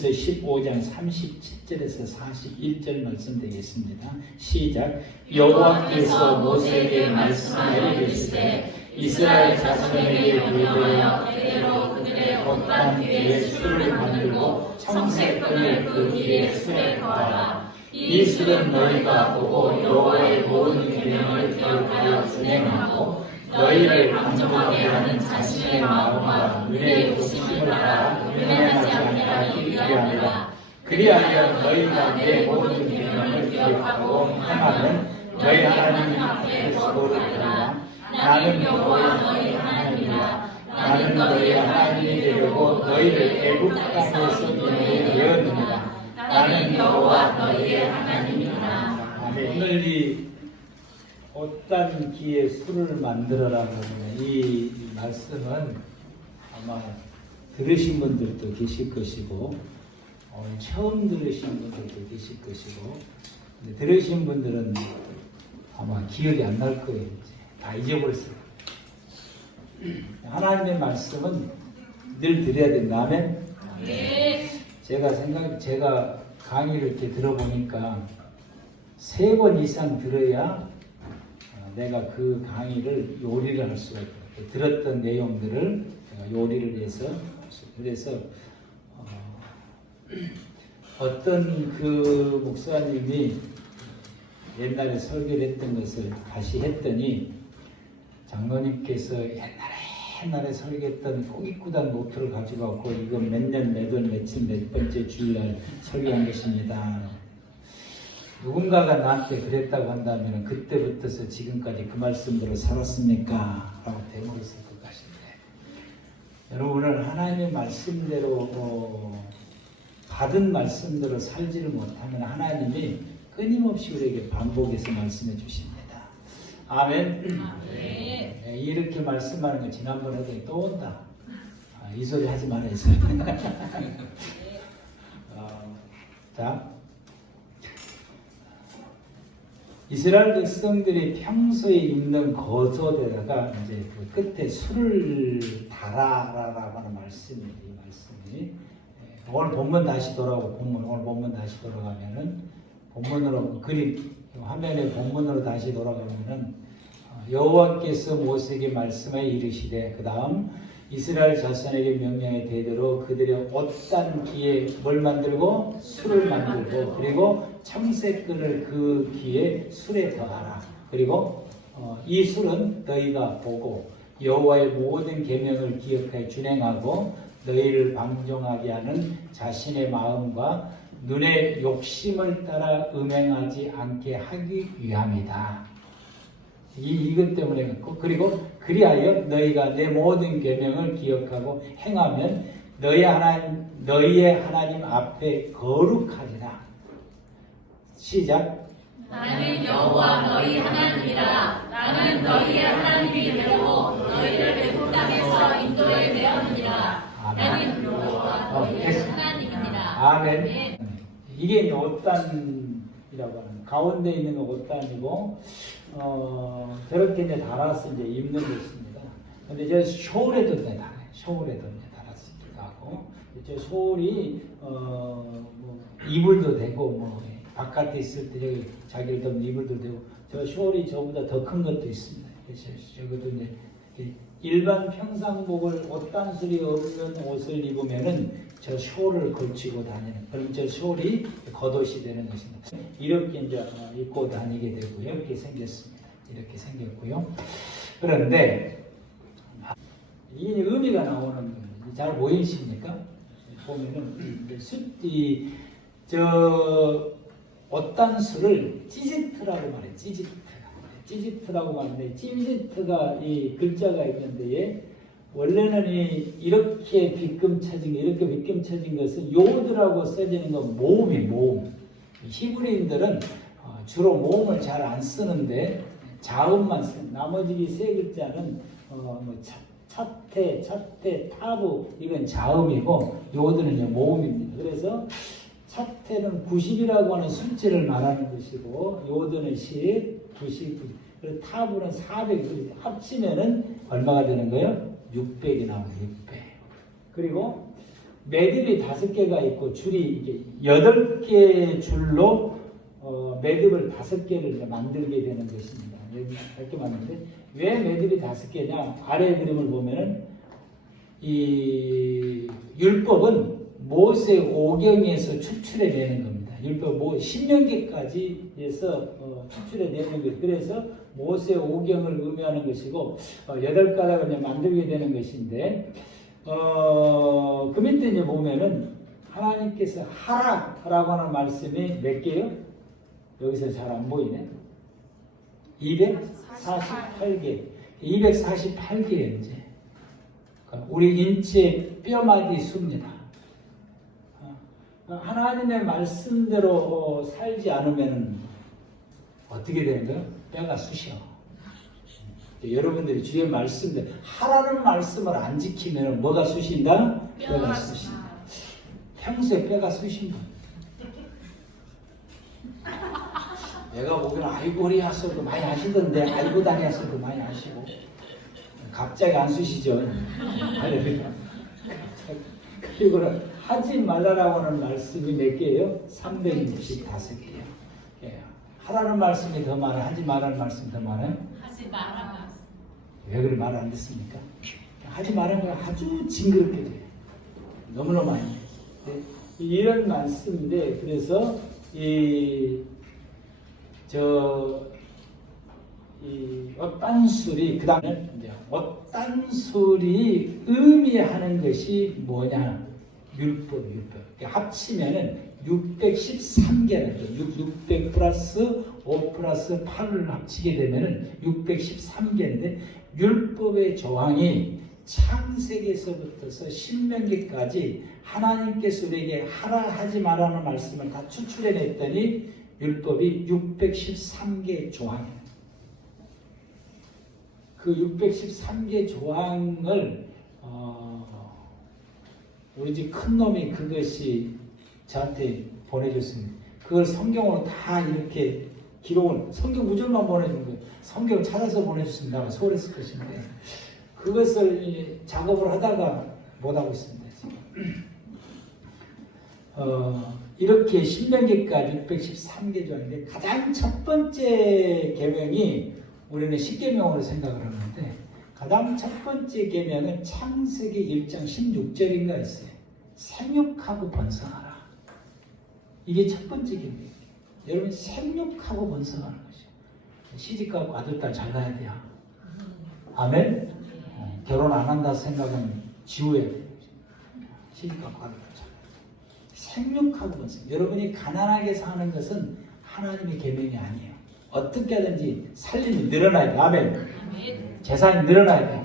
15장 37절에서 41절 말씀 되겠습니다. 시작. 여호와께서 모세에게 말씀하여 이르시되 이스라엘 자손에게 대하여 때로 그들의 어떤 뒤에 술을 만들고 청색끈을 그 뒤에 술에 더하라. 이 술은 너희가 보고 여호와의 모든 계명을 기억하여 준행하고 너희를 방종하게 하는 자신의 마음과 눈의 욕심을 따라 음행하지 아니하기 위함이라. 그리하여 너희가 내 모든 계명을 기억하고 행하면 너희 하나님 앞에 거룩을 하리라. 나는 여호와 너희 하나님이라. 나는 너희 하나님이 되려고 너희를 애굽 땅에서 인도해 내었느니라. 나는 여호와 너희의 하나님이라. 아멘. 오늘 이 어떤 기에 술을 만들어라 하는 이 말씀은 아마 들으신 분들도 계실 것이고 처음 들으신 분들도 계실 것이고 근데 들으신 분들은 아마 기억이 안 날 거예요. 다 잊어버렸어요. 하나님의 말씀은 늘 드려야 된다. 아멘. 네. 제가 강의를 이렇게 들어보니까 3번 이상 들어야 내가 그 강의를 요리를 할 수가 있다. 들었던 내용들을 제가 요리를 해서 그래서 어떤 그 목사님이 옛날에 설교를 했던 것을 다시 했더니 장로님께서 옛날에 설교했던 포기꾸단 노트를 가지고 왔고 이거 몇 년, 몇 월, 며칠, 몇 번째 주일날 설교한 것입니다. 누군가가 나한테 그랬다고 한다면 그때부터서 지금까지 그 말씀대로 살았습니까? 라고 되물었을 것 같은데 여러분은 하나님의 말씀대로 받은 말씀대로 살지를 못하면 하나님이 끊임없이 우리에게 반복해서 말씀해 주십니다. 아멘. 네. 이렇게 말씀하는 거 지난번에 했더니 또 온다. 이 소리 하지 말아야겠어요. 자, 이스라엘 백성들이 평소에 입는 겉옷에다가 이제 그 끝에 술을 달아라라고 하는 말씀이 이 말씀이 오늘 본문 다시 돌아오고 오늘 본문 다시 돌아가면은 본문으로 그림 화면에 본문으로 다시 돌아가면은 여호와께서 모세에게 말씀하여 이르시되 그 다음 이스라엘 자손에게 명령에 대대로 그들의 옷단기에 뭘 만들고 술을 만들고 그리고 청색끈을 그 기에 술에 더하라. 그리고 이 술은 너희가 보고 여호와의 모든 계명을 기억하여 준행하고 너희를 방종하게 하는 자신의 마음과 눈의 욕심을 따라 음행하지 않게 하기 위함이다. 이것 때문에 그리고 그리하여 너희가 내 모든 계명을 기억하고 행하면 너희의 하나님 앞에 거룩하리라. 시작. 나는 여호와 너희 하나님이라. 나는 너희의 하나님이 되고 너희를 애굽 땅에서 인도해 내었느니라. 나는 여호와 너희의 하나님이니라. 아멘. 네. 이게 옷단이라고 하는 가운데 있는 거 옷단이고 저렇게 이제 달아서 이제 입는 것입니다. 근데 저 숄에도 이제 달아요. 숄에도 이제 달아서 하고 저 숄이 뭐 이불도 되고 뭐 바깥에 있을 때 저기 자기를 덮는 이불도 되고 저 숄이 저보다 더 큰 것도 있습니다. 그래서 저것도 이제 일반 평상복을 옷단술이 없는 옷을 입으면은 저 숄을 걸치고 다니는 그럼 저 숄이 겉옷이 되는 것입니다. 이렇게 이제 입고 다니게 되고요. 이렇게 생겼습니다. 이렇게 생겼고요. 그런데 이 의미가 나오는 거예요. 잘 보이십니까? 보면은 저 옷단술을 찌지트라고 말해요. 찌지트라고 하는데 찌지트가 이 글자가 있는데 원래는 이렇게 빗금쳐진 이렇게 빗금쳐진 것은 요드라고 써지는 건 모음. 히브리인들은 주로 모음을 잘 안 쓰는데 자음만 쓰는 나머지 세 글자는 차테, 타부 이건 자음이고 요드는 이제 모음입니다. 그래서 차테는 90이라고 하는 숫자를 말하는 것이고 요드는 10, 90, 그리고 타부는 400. 합치면은 얼마가 되는 거예요? 600이 나와요. 600. 그리고 매듭이 5개가 있고 줄이 이제 8개의 줄로 매듭을 5개를 이제 만들게 되는 것입니다. 이렇게 만드는데 왜 매듭이 5개냐? 아래 그림을 보면은 이 율법은 모세 오경에서 추출해내는 겁니다. 율법 신명기까지 해서 추출해내는 것. 그래서 모세 오경을 의미하는 것이고 8가닥을 만들게 되는 것인데 그 밑에 이제 보면은 하나님께서 하라라고 하는 말씀이 몇 개요? 여기서 잘 안 보이네. 248개. 248개예요, 이제. 우리 인체의 뼈마디 수입니다. 하나님의 말씀대로 살지 않으면 어떻게 되는 거예요? 뼈가 쑤셔. 여러분들이 주의 말씀대로 하라는 말씀을 안 지키면 뭐가 쑤신다? 뼈가 쑤신다. 평소에 뼈가 쑤신 분. 내가 보기에는 아이고 우리 하서도 많이 하시던데 아이고 다리 하서도 많이 하시고 갑자기 안 쑤시죠. 그리고 하지 말라라고 하는 말씀이 몇 개예요? 365개요. 하라는 말씀이 더 많아요? 하지 말라는 말씀이 더 많아요? 하지 말라. 왜 그걸 말 안 듣습니까? 하지 말라는 건 아주 징그럽게 돼요. 너무너무 많이 해요. 이런 말씀인데 그래서 어딴술이 그 다음에 어딴술이 의미하는 것이 뭐냐? 율법. 합치면은 613개라죠. 600 플러스 5 플러스 8을 합치게 되면은 613개인데 율법의 조항이 창세기에서부터서 신명기까지 하나님께서 우리에게 하라 하지 말라는 말씀을 다 추출해냈더니 율법이 613개 조항이에요. 그 613개 조항을 우리 집 큰 놈이 그것이 저한테 보내줬습니다. 그걸 성경으로 다 이렇게 기록을 성경 구절만 보내준 거예요. 성경을 찾아서 보내줬습니다. 아마 소홀했을 것인데 그것을 작업을 하다가 못하고 있습니다. 이렇게 신명기까지 613개 조항인데 가장 첫 번째 계명이 우리는 10계명으로 생각을 하는데 가장 첫 번째 계명은 창세기 1장 16절인가 있어요. 생육하고 번성하라. 이게 첫 번째 계명이에요. 여러분 생육하고 번성하는 것이에요. 시집가고 아들, 딸 잘 낳아야 돼요. 아멘? 결혼 안 한다 생각은 지우야 돼요. 시집가고 아들, 딸 잘 낳아야 돼요. 생육하고 번성. 여러분이 가난하게 사는 것은 하나님의 계명이 아니에요. 어떻게 하든지 살림이 늘어나야 돼. 아멘. 재산이 늘어나야 돼.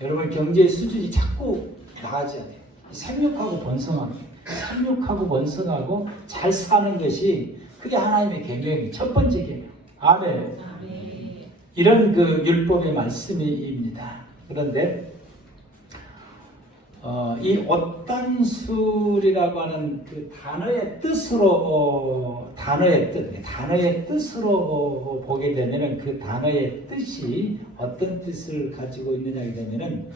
여러분 경제의 수준이 자꾸 나아져야 돼. 생육하고 번성하고 생육하고 번성하고 잘 사는 것이 그게 하나님의 계명이 첫 번째 계명. 아멘. 이런 그 율법의 말씀입니다. 그런데 이 어딴술이라고 하는 그 단어의 뜻으로 보게 되면은 그 단어의 뜻이 어떤 뜻을 가지고 있느냐게 되면은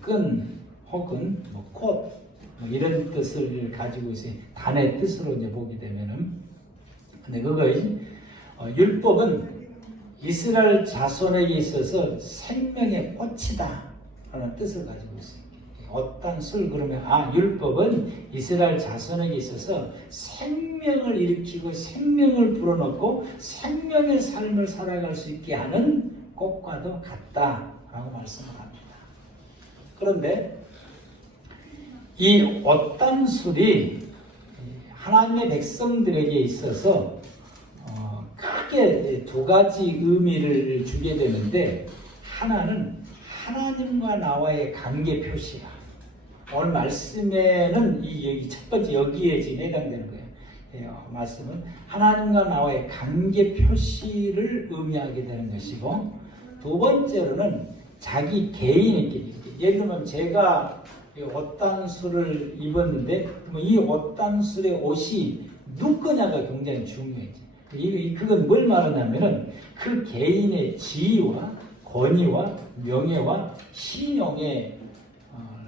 끈 혹은 콧 이런 뜻을 가지고 있어요. 단어의 뜻으로 이제 보게 되면은 근데 율법은 이스라엘 자손에게 있어서 생명의 꽃이다 라는 뜻을 가지고 있어요. 어떤 술 그러면 율법은 이스라엘 자손에게 있어서 생명을 일으키고 생명을 불어넣고 생명의 삶을 살아갈 수 있게 하는 꽃과도 같다라고 말씀을 합니다. 그런데 이 어떤 술이 하나님의 백성들에게 있어서 크게 두 가지 의미를 주게 되는데 하나는 하나님과 나와의 관계 표시다. 오늘 말씀에는 여기 첫 번째 여기에 지금 해당되는 거예요. 말씀은 하나님과 나와의 관계 표시를 의미하게 되는 것이고 두 번째로는 자기 개인에게 예를 들면 제가 옷단술을 입었는데 이 옷단술의 옷이 누구 거냐가 굉장히 중요해요. 그건 뭘 말하냐면은 그 개인의 지위와 권위와 명예와 신용에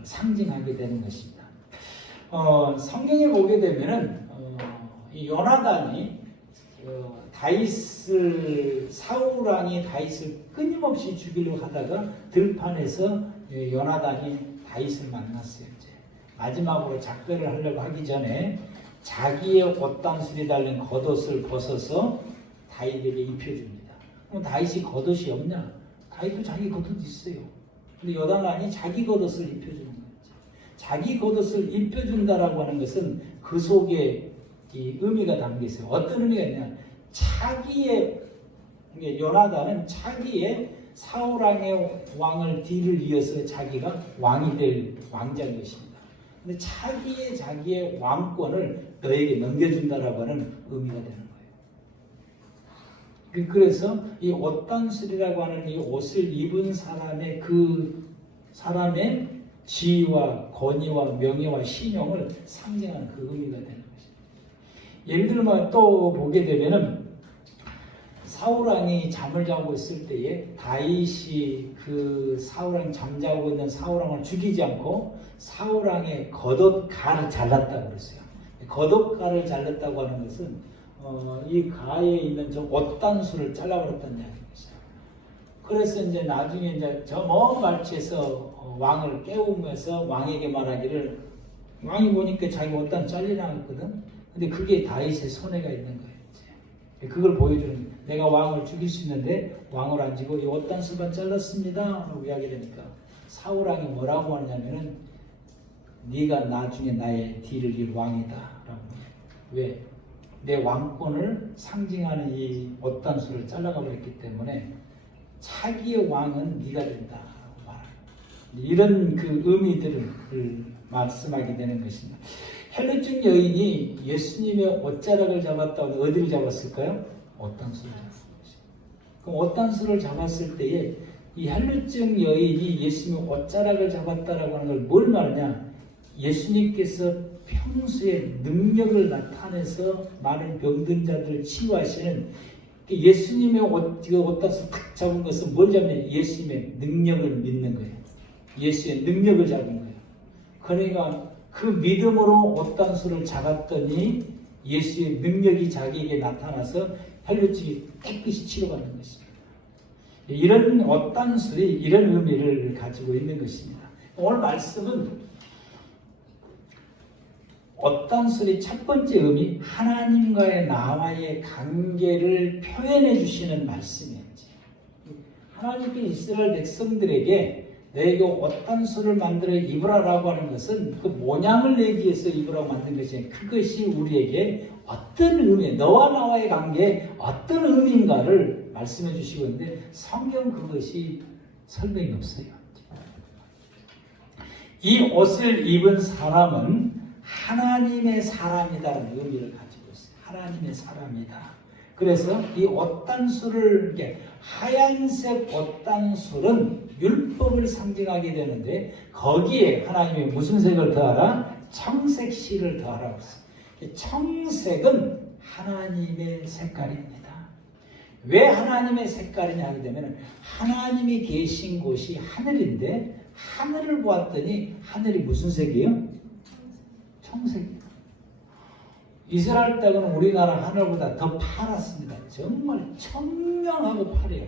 상징하게 되는 것입니다. 성경에 보게 되면은 이 요나단이 사울 왕이 다윗을 끊임없이 죽이려고 하다가 들판에서 요나단이 다윗을 만났어요. 이제 마지막으로 작별을 하려고 하기 전에 자기의 옷단술이 달린 겉옷을 벗어서 다윗에게 입혀줍니다. 그럼 다윗이 겉옷이 없냐? 다윗도 자기 겉옷 있어요. 근데 요나단이 자기 겉옷을 입혀주는 거죠. 자기 겉옷을 입혀준다라고 하는 것은 그 속에 이 의미가 담겨 있어요. 어떤 의미가 있냐? 요나단은 자기의 사울 왕의 뒤를 이어서 자기가 왕이 될 왕자인 것입니다. 근데 자기의 왕권을 너에게 넘겨준다라고 하는 의미가 되는 거예요. 그래서 이 옷단술이라고 하는 이 옷을 입은 사람의 그 사람의 지위와 권위와 명예와 신용을 상징하는 그 의미가 되는 것입니다. 예를 들면 또 보게 되면은 사울 왕이 잠을 자고 있을 때에 다윗이 그 사울 왕이 잠자고 있는 사울 왕을 죽이지 않고 사울 왕의 겉옷가를 잘랐다고 그랬어요. 겉옷가를 잘랐다고 하는 것은 이 가에 있는 저 옷단수를 잘라버렸다는 이야기입니다. 그래서 이제 나중에 이제 저 먼 발치에서 왕을 깨우면서 왕에게 말하기를, 왕이 보니까 자기 옷단 잘려나갔거든. 근데 그게 다윗의 손해가 있는 거예요. 그걸 보여주는, 내가 왕을 죽일 수 있는데 왕을 안 지고 이 옷단수만 잘랐습니다 라고 이야기를 하니까 사울 왕이 뭐라고 하냐면은 네가 나중에 나의 뒤를 이을 왕이다 라고. 왜? 내 왕권을 상징하는 이 옷단수를 잘라가 버렸기 때문에 차기의 왕은 네가 된다라고 말합니다. 이런 그 의미들을 말씀하게 되는 것입니다. 헬루증 여인이 예수님의 옷자락을 잡았다고 어디를 잡았을까요? 옷단수를 잡았을 것입니다. 그럼 옷단수를 잡았을 때에 이 헬루증 여인이 예수님의 옷자락을 잡았다라고 하는 걸 뭘 말하냐? 예수님께서 평소에 능력을 나타내서 많은 병든 자들을 치유하시는 예수님의 옷단수 탁 잡은 것은 뭘 잡냐? 예수님의 능력을 믿는 거예요. 예수의 능력을 잡은 거예요. 그러니까 그 믿음으로 옷단수를 잡았더니 예수의 능력이 자기에게 나타나서 혈루증이 깨끗이 치료받는 것입니다. 이런 옷단술이 이런 의미를 가지고 있는 것입니다. 오늘 말씀은 옷단술의 첫 번째 의미, 하나님과의 나와의 관계를 표현해 주시는 말씀이에요. 하나님께 이스라엘 백성들에게 내게 옷단수를 만들어 입으라라고 하는 것은 그 모양을 내기 위해서 입으라고 만든 것이, 그것이 우리에게 어떤 의미, 너와 나와의 관계에 어떤 의미인가를 말씀해 주시고 있는데 성경 그것이 설명이 없어요. 이 옷을 입은 사람은 하나님의 사람이다라는 의미를 가지고 있어요. 하나님의 사람이다. 그래서 이 옷단수를, 하얀색 옷단술은 율법을 상징하게 되는데 거기에 하나님이 무슨 색을 더하라? 청색실을 더하라고 했어요. 청색은 하나님의 색깔입니다. 왜 하나님의 색깔이냐 하게 되면 하나님이 계신 곳이 하늘인데 하늘을 보았더니 하늘이 무슨 색이에요? 청색입니다. 이스라엘 땅은 우리나라 하늘보다 더 파랗습니다. 정말 청명하고 파래요.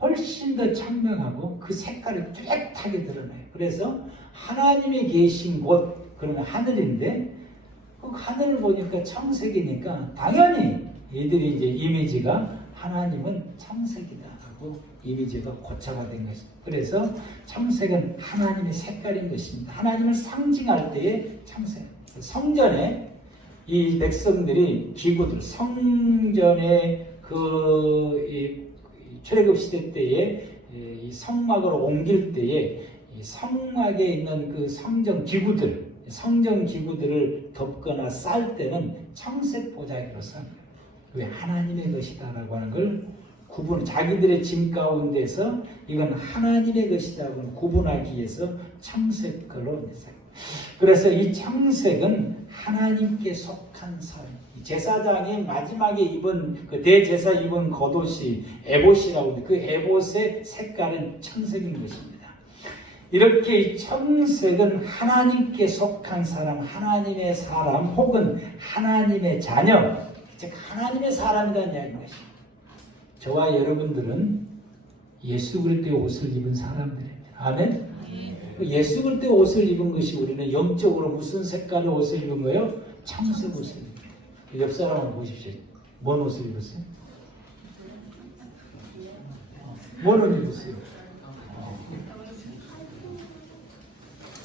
훨씬 더 청명하고 그 색깔이 뚜렷하게 드러나요. 그래서 하나님이 계신 곳, 그러면 하늘인데 그 하늘을 보니까 청색이니까 당연히 얘들이 이제 이미지가 하나님은 청색이다라고 이미지가 고쳐가 된 것입니다. 그래서 청색은 하나님의 색깔인 것입니다. 하나님을 상징할 때의 청색. 성전에 이 백성들이 기구들, 성전에 그 출애굽 시대 때에 이 성막으로 옮길 때에 이 성막에 있는 그 성전 기구들을 덮거나 쌀 때는 청색 보자기로 씁니다. 왜? 하나님의 것이다라고 하는 걸 자기들의 짐 가운데서 이건 하나님의 것이다라고 구분하기 위해서 청색 걸로 냈어요. 그래서 이 청색은 하나님께 속한 사람. 제사장이 마지막에 입은 그 대제사 입은 겉옷이 에봇이라고 하는데 그 에봇의 색깔은 청색인 것입니다. 이렇게 이 청색은 하나님께 속한 사람, 하나님의 사람 혹은 하나님의 자녀, 즉 하나님의 사람이라는 이야기인 것입니다. 저와 여러분들은 예수 그리스도의 옷을 입은 사람들입니다. 아멘? 예수 그리스도의 옷을 입은 것이 우리는 영적으로 무슨 색깔의 옷을 입은 거예요? 청색 옷을 입은 거예요. 옆 사람을 보십시오. 뭔 옷을 입었어요? 뭔 옷 입었어요?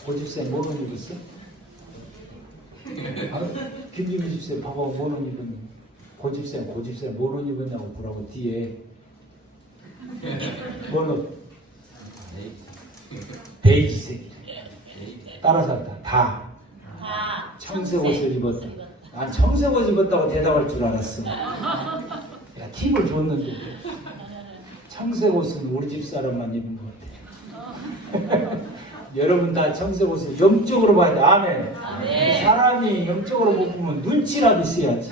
고집생 뭔 옷 입었어요? 김지민 집생 봐봐 뭔 옷 입었니? 고집생 뭔 옷 입었냐고 보라고 뒤에 뭔 옷? 베이지색 따라서 한다. 다 청색 옷을 입었다. 난 청색 옷 입었다고 대답할 줄 알았어. 야, 팁을 줬는데 청색 옷은 우리 집 사람만 입은 것 같아. 여러분 다 청색 옷을 영적으로 봐야 돼. 아멘. 사람이 영적으로 못 보면 눈치라도 있어야지.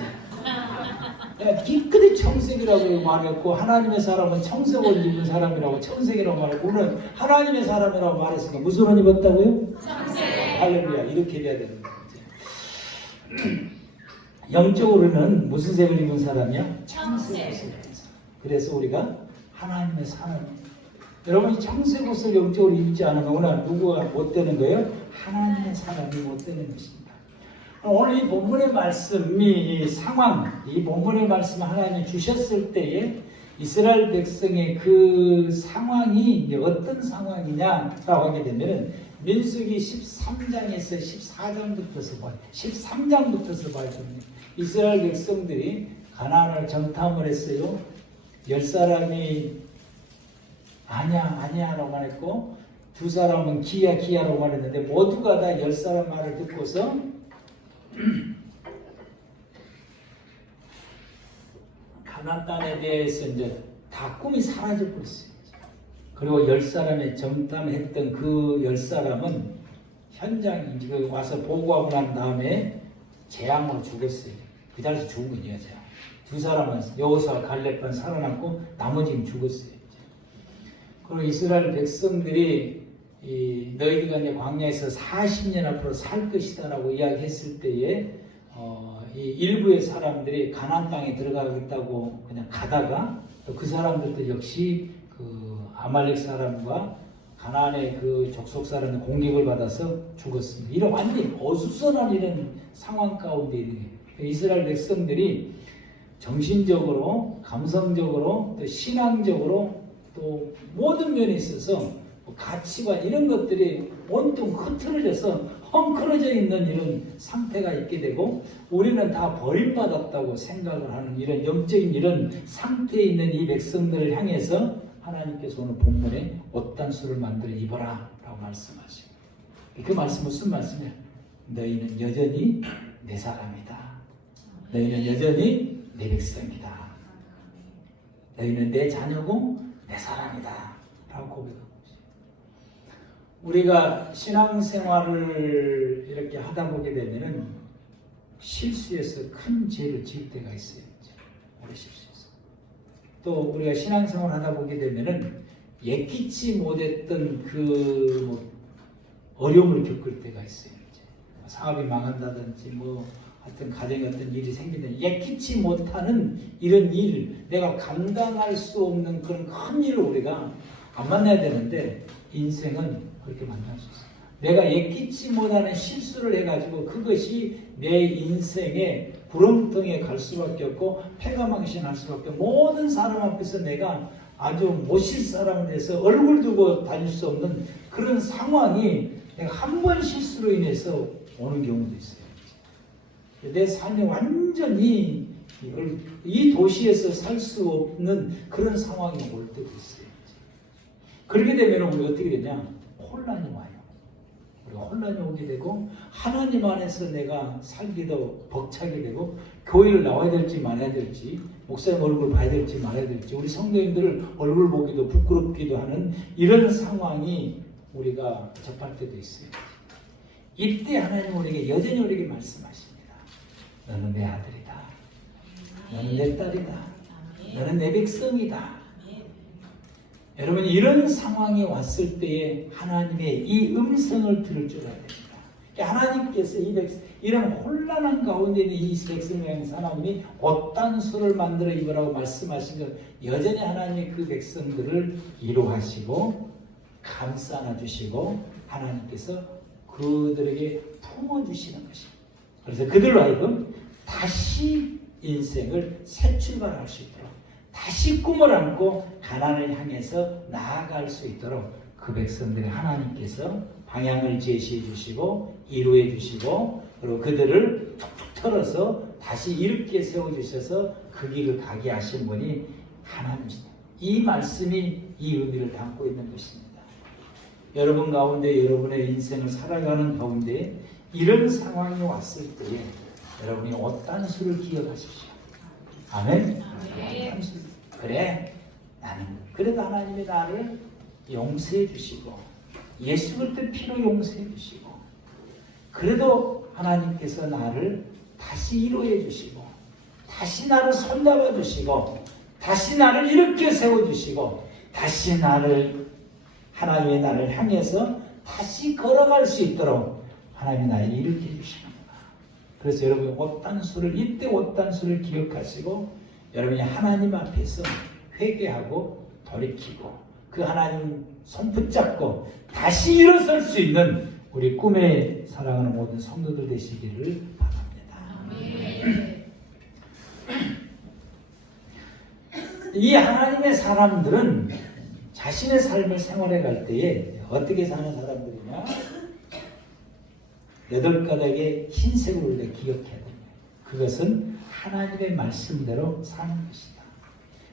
기껏이 청색이라고 말했고 하나님의 사람은 청색 옷 입은 사람이라고 청색이라고 말했고 오늘 하나님의 사람이라고 말했으니까 무슨 옷 입었다고요? 청색. 할렐루야. 이렇게 돼야 되는 거죠. 영적으로는 무슨 색을 입은 사람이야? 청색 옷을 입은 사람. 그래서 우리가 하나님의 사람입니다. 여러분 청색 옷을 영적으로 입지 않으면 오늘 누구가 못 되는 거예요? 하나님의 사람이 못 되는 것입니다. 오늘 이 본문의 말씀, 이 상황, 이 본문의 말씀 하나님이 주셨을 때에 이스라엘 백성의 그 상황이 이제 어떤 상황이냐라고 하게 되면 민수기 13장에서 14장부터서 봐요. 13장부터서 봐야 됩니다. 이스라엘 백성들이 가나안을 정탐을 했어요. 10사람이 아니야라고 말했고 2사람은 기야라고 말했는데 모두가 다 10사람 말을 듣고서 가나안 땅에 대해서 이제 다 꿈이 사라져 버렸어요. 그리고 10사람의 정탐했던 그 10사람은 현장에 와서 보고하고 난 다음에 재앙으로 죽었어요. 그 자리에서 죽은 거죠. 2사람은 여호수아 갈렙만 살아남고 나머지는 죽었어요. 그리고 이스라엘 백성들이 너희가 이제 광야에서 40년 앞으로 살 것이다라고 이야기했을 때에 이 일부의 사람들이 가나안 땅에 들어가겠다고 그냥 가다가 또 그 사람들도 역시 그 아말렉 사람과 가나안의 그 족속 사람의 공격을 받아서 죽었습니다. 이런 완전히 어수선한 이런 상황 가운데 있는 거예요. 이스라엘 백성들이 정신적으로, 감성적으로, 또 신앙적으로 또 모든 면에 있어서 가치관 이런 것들이 온통 흐트러져서 헝클어져 있는 이런 상태가 있게 되고 우리는 다 버림받았다고 생각을 하는 이런 영적인 이런 상태에 있는 이 백성들을 향해서 하나님께서 오늘 본문에 옷단수를 만들어 입어라 라고 말씀하시고 그 말씀 무슨 말씀이야? 너희는 여전히 내 사람이다. 너희는 여전히 내 백성이다. 너희는 내 자녀고 내 사람이다 라고 고백합니다. 우리가 신앙생활을 이렇게 하다 보게 되면은 실수해서 큰 죄를 지을 때가 있어요. 우리 실수해서. 또 우리가 신앙생활을 하다 보게 되면은 예기치 못했던 그 어려움을 겪을 때가 있어요. 사업이 망한다든지 하여튼 가정에 어떤 일이 생기면 예기치 못하는 이런 일, 내가 감당할 수 없는 그런 큰 일을 우리가 안 만나야 되는데 인생은 그렇게 만날 수 있어요. 내가 예기치 못하는 실수를 해가지고 그것이 내 인생의 구렁텅이에 갈 수밖에 없고 패가망신할 수밖에 없고 모든 사람 앞에서 내가 아주 못실 사람에 대해서 얼굴 두고 다닐 수 없는 그런 상황이 내가 한 번 실수로 인해서 오는 경우도 있어요. 내 삶이 완전히 이 도시에서 살 수 없는 그런 상황이 올 때도 있어요. 그렇게 되면 우리가 어떻게 되냐? 혼란이 와요. 우리가 혼란이 오게 되고 하나님 안에서 내가 살기도 벅차게 되고 교회를 나와야 될지 말아야 될지 목사님 얼굴 봐야 될지 말아야 될지 우리 성도님들 얼굴 보기도 부끄럽기도 하는 이런 상황이 우리가 접할 때도 있어요. 이때 하나님 우리에게 여전히 우리에게 말씀하십니다. 너는 내 아들이다. 너는 내 딸이다. 너는 내 백성이다. 여러분 이런 상황이 왔을 때에 하나님의 이 음성을 들을 줄 알아야 됩니다. 하나님께서 이런 혼란한 가운데 있는 이 백성을 향해서 하나님이 어떤 수를 만들어 입으라고 말씀하신 것, 여전히 하나님이 그 백성들을 위로하시고 감싸 안아주시고 하나님께서 그들에게 품어주시는 것입니다. 그래서 그들로 하여금 다시 인생을 새 출발할 수 있도록, 다시 꿈을 안고 가나안을 향해서 나아갈 수 있도록 그 백성들의 하나님께서 방향을 제시해 주시고 이루해 주시고, 그리고 그들을 툭툭 털어서 다시 일으켜 세워주셔서 그 길을 가게 하신 분이 하나님입니다. 이 말씀이 이 의미를 담고 있는 것입니다. 여러분 가운데, 여러분의 인생을 살아가는 가운데 이런 상황이 왔을 때에 여러분이 어떤 수를 기억하십시오. 아멘? 어떤 수? 그래, 나는 그래도 하나님이 나를 용서해 주시고 예수 그리스도의 피로 용서해 주시고, 그래도 하나님께서 나를 다시 위로해 주시고, 다시 나를 손잡아 주시고, 다시 나를 일으켜 세워 주시고, 다시 하나님의 나를 향해서 다시 걸어갈 수 있도록 하나님이 나를 일으켜 주시는 거야. 그래서 여러분이 옷단수를, 이때 옷단수를 기억하시고 여러분이 하나님 앞에서 회개하고 돌이키고 그 하나님 손 붙잡고 다시 일어설 수 있는 우리 꿈에 사랑하는 모든 성도들 되시기를 바랍니다. 이 하나님의 사람들은 자신의 삶을 생활해 갈 때에 어떻게 사는 사람들이냐? 8가닥의 흰색을 우리가 기억해야 됩니다. 그것은 하나님의 말씀대로 사는 것이다.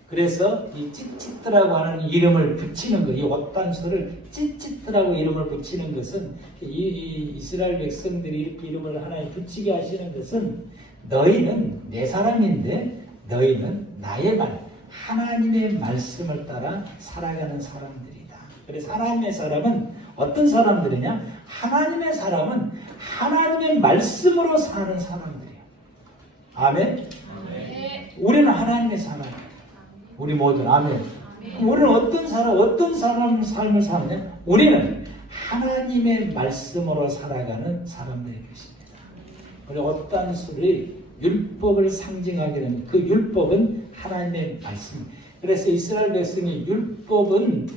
그래서 이 찌찌뜨라고 하는 이름을 붙이는 것, 이 옷단수를 찌찌뜨라고 이름을 붙이는 것은, 이 이스라엘 백성들이 이렇게 이름을 하나님 붙이게 하시는 것은, 너희는 내 사람인데 너희는 나의 말, 하나님의 말씀을 따라 살아가는 사람들이다. 그래서 하나님의 사람은 어떤 사람들이냐? 하나님의 사람은 하나님의 말씀으로 사는 사람들이에요. 아멘? 우리는 하나님의 사람. 우리 모두 아멘. 우리는 어떤 사람 삶을 사느냐? 우리는 하나님의 말씀으로 살아가는 사람들인 것입니다. 우리 어떤 소리 율법을 상징하게 되는 그 율법은 하나님의 말씀. 그래서 이스라엘 백성이 율법은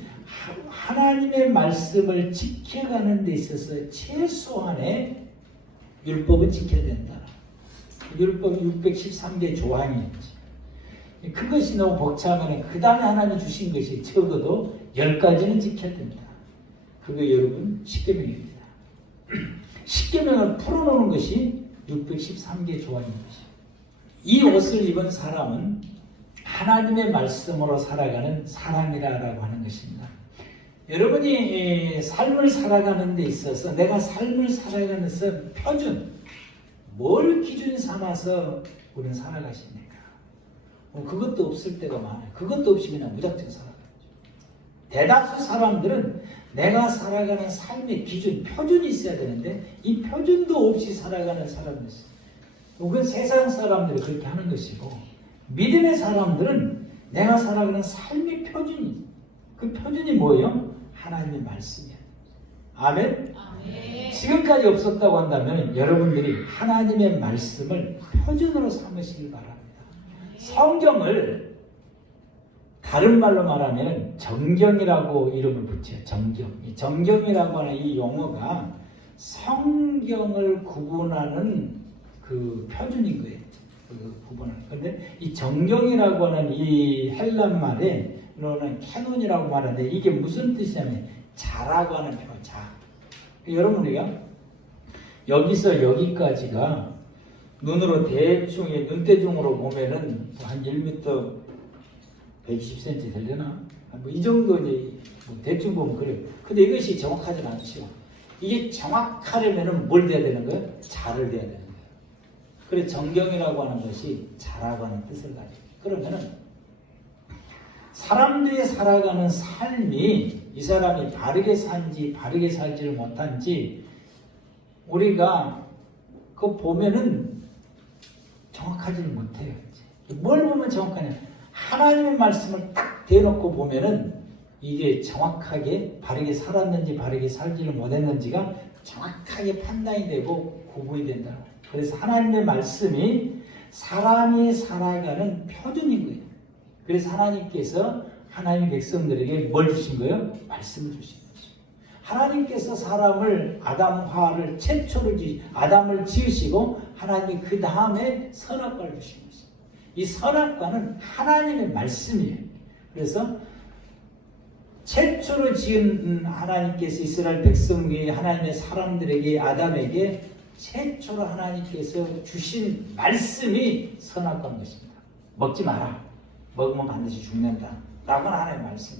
하나님의 말씀을 지켜가는 데 있어서 최소한의 율법은 지켜야 된다. 율법이 613개 조항이 있지. 그것이 너무 복잡하면 그 다음에 하나님 주신 것이 적어도 10가지는 지켜야 된다. 그거 여러분 십계명입니다. 십계명을 풀어놓는 것이 613개 조항인 것이에요. 이 옷을 입은 사람은 하나님의 말씀으로 살아가는 사람이라고 하는 것입니다. 여러분이 삶을 살아가는 데 있어서, 내가 삶을 살아가는 데서 표준, 뭘 기준 삼아서 우리는 살아가십니까? 그것도 없을 때가 많아요. 그것도 없이 그냥 무작정 살아가죠. 대다수 사람들은 내가 살아가는 삶의 기준, 표준이 있어야 되는데 이 표준도 없이 살아가는 사람들 있어요. 그건 세상 사람들이 그렇게 하는 것이고, 믿음의 사람들은 내가 살아가는 삶의 표준이, 그 표준이 뭐예요? 하나님의 말씀이에요. 아멘? 아멘. 지금까지 없었다고 한다면 여러분들이 하나님의 말씀을 표준으로 삼으시길 바랍니다. 성경을 다른 말로 말하면 정경이라고 이름을 붙여요. 정경. 이 정경이라고 하는 이 용어가 성경을 구분하는 그 표준인 거예요. 그 구분을. 그런데 이 정경이라고 하는 이 헬란 말에 는 캐논이라고 말하는데 이게 무슨 뜻이냐면 자라고 하는 표, 자. 여러분 우리가 여기서 여기까지가 눈으로 대충 눈대중으로 보면은 한 1m 120cm 되려나? 뭐 이 정도 이제 뭐 대충 보면 그래요. 근데 이것이 정확하진 않죠. 이게 정확하려면은 뭘 돼야 되는 거예요? 자를 돼야 되는 거예요. 그래서 정경이라고 하는 것이 자라고 하는 뜻을 가지고. 그러면은 사람들이 살아가는 삶이 이 사람이 바르게 산지 바르게 살지를 못한지 우리가 그거 보면은 정확하지를 못해요. 뭘 보면 정확하냐? 하나님의 말씀을 딱 대놓고 보면은 이게 정확하게 바르게 살았는지 바르게 살지를 못했는지가 정확하게 판단이 되고 구분이 된다. 그래서 하나님의 말씀이 사람이 살아가는 표준인 거예요. 그래서 하나님께서 하나님의 백성들에게 뭘 주신 거예요? 말씀을 주신 거죠. 하나님께서 사람을 아담화를 최초로 아담을 지으시고 하나님이 그 다음에 선악과를 주신 거죠. 이 선악과는 하나님의 말씀이에요. 그래서 최초로 지은 하나님께서 이스라엘 백성이 하나님의 사람들에게 아담에게 최초로 하나님께서 주신 말씀이 선악과인 것입니다. 먹지 마라. 먹으면 반드시 죽는다. 라고 하나님의 말씀.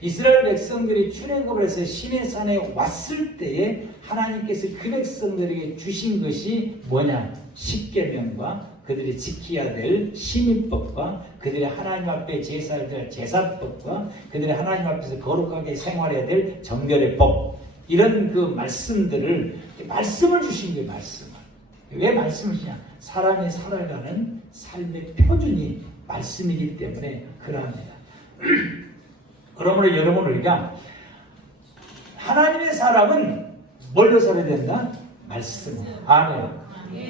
이스라엘 백성들이 출애굽을 해서 시내산에 왔을 때에 하나님께서 그 백성들에게 주신 것이 뭐냐? 십계명과 그들이 지켜야 될 신입법과 그들이 하나님 앞에 제사를 드릴 제사법과 그들이 하나님 앞에서 거룩하게 생활해야 될 정결의 법, 이런 그 말씀들을 말씀을 주신 게 말씀을. 왜 말씀을 주냐? 사람이 살아가는 삶의 표준이 말씀이기 때문에 그러합니다. 그러므로 여러분, 우리가 하나님의 사람은 뭘로 살아야 된다? 말씀으로. 아멘.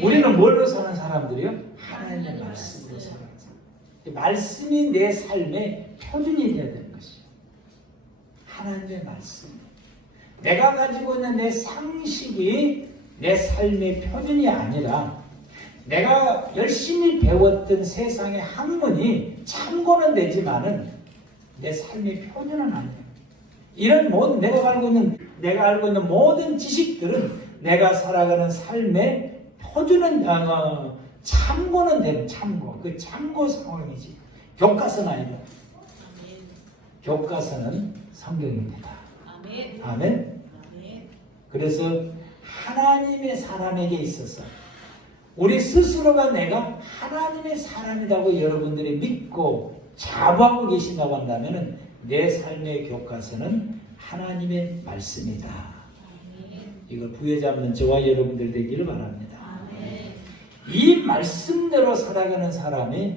우리는 뭘로 사는 사람들이요? 하나님의 말씀으로 사는 사람. 말씀이 내 삶의 표준이 되어야 되는 것이에요. 하나님의 말씀. 내가 가지고 있는 내 상식이 내 삶의 표준이 아니라 내가 열심히 배웠던 세상의 학문이 참고는 되지만은 내 삶의 표준은 아니에요. 이런 모든 내가 알고 있는 모든 지식들은 내가 살아가는 삶의 표준은 참고는 되는 참고. 그 참고 상황이지. 교과서는 아니고. 교과서는 성경입니다. 아멘. 아멘. 그래서 하나님의 사람에게 있어서 우리 스스로가 내가 하나님의 사람이라고 여러분들이 믿고 자부하고 계신다고 한다면 내 삶의 교과서는 하나님의 말씀이다. 이걸 부여잡는 저와 여러분들 되기를 바랍니다. 이 말씀대로 살아가는 사람이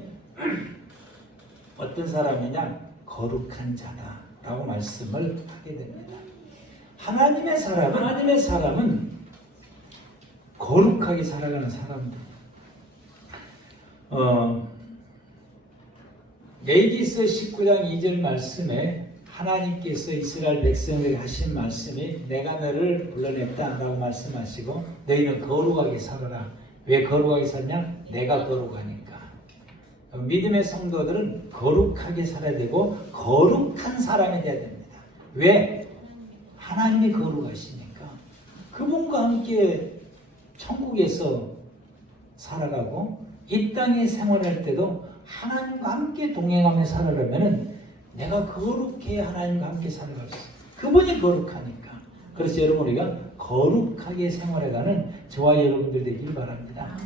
어떤 사람이냐? 거룩한 자다라고 말씀을 하게 됩니다. 하나님의 사람은 거룩하게 살아가는 사람들. 레위기서 19장 2절 말씀에 하나님께서 이스라엘 백성에게 하신 말씀이 내가 너를 불러냈다라고 말씀하시고 너희는 거룩하게 살아라. 왜 거룩하게 살냐? 내가 거룩하니까. 믿음의 성도들은 거룩하게 살아야 되고 거룩한 사람이 되어야 됩니다. 왜? 하나님이 거룩하시니까. 그분과 함께 천국에서 살아가고 이 땅에 생활할 때도 하나님과 함께 동행하며 살아가면은 내가 거룩해야 하나님과 함께 살아갈 수 있어요. 그분이 거룩하니까. 그래서 여러분, 우리가 거룩하게 생활해가는 저와 여러분들 되길 바랍니다.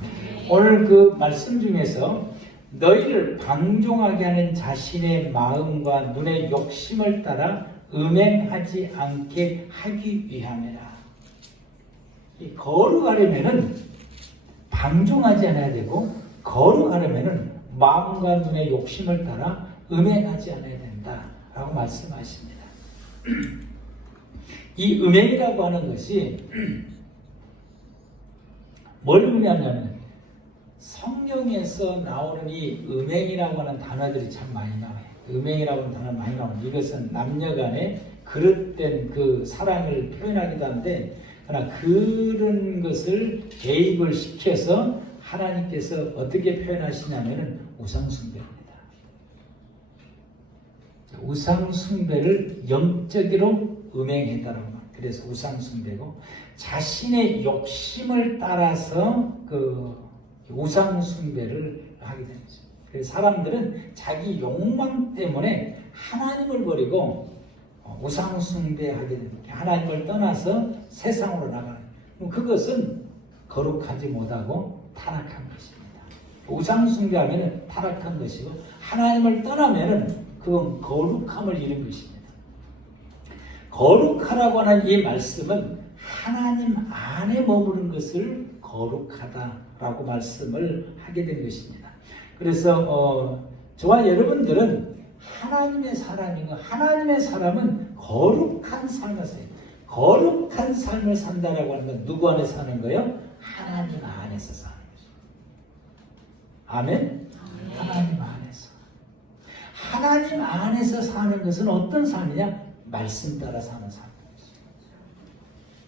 오늘 그 말씀 중에서 너희를 방종하게 하는 자신의 마음과 눈의 욕심을 따라 음행하지 않게 하기 위함이라. 이 거룩하려면은 방종하지 않아야 되고 거룩하려면은 마음과 눈의 욕심을 따라 음행하지 않아야 된다라고 말씀하십니다. 이 음행이라고 하는 것이 뭘 의미하냐면 성경에서 나오는 이 음행이라고 하는 단어들이 참 많이 나와요. 음행이라고 하는 단어가 많이 나옵니다. 이것은 남녀간의 그릇된 그 사랑을 표현하기도 한데 그러나 그런 것을 개입을 시켜서 하나님께서 어떻게 표현하시냐면 우상숭배입니다. 우상숭배를 영적으로 음행했다라고 합니다. 그래서 우상숭배고 자신의 욕심을 따라서 그 우상숭배를 하게 되는 거죠. 그래서 사람들은 자기 욕망 때문에 하나님을 버리고 우상숭배하게 됩니다. 하나님을 떠나서 세상으로 나가는. 그것은 거룩하지 못하고 타락한 것입니다. 우상숭배하면 타락한 것이고 하나님을 떠나면 그건 거룩함을 잃은 것입니다. 거룩하라고 하는 이 말씀은 하나님 안에 머무는 것을 거룩하다라고 말씀을 하게 된 것입니다. 그래서 저와 여러분들은 하나님의 사람이고 하나님의 사람은 거룩한 삶을 살아요. 거룩한 삶을 산다라고 하는 건 누구 안에 사는 거예요? 하나님 안에서 사는 거죠. 아멘? 하나님 안에서. 하나님 안에서 사는 것은 어떤 삶이냐? 말씀 따라 사는 삶이죠.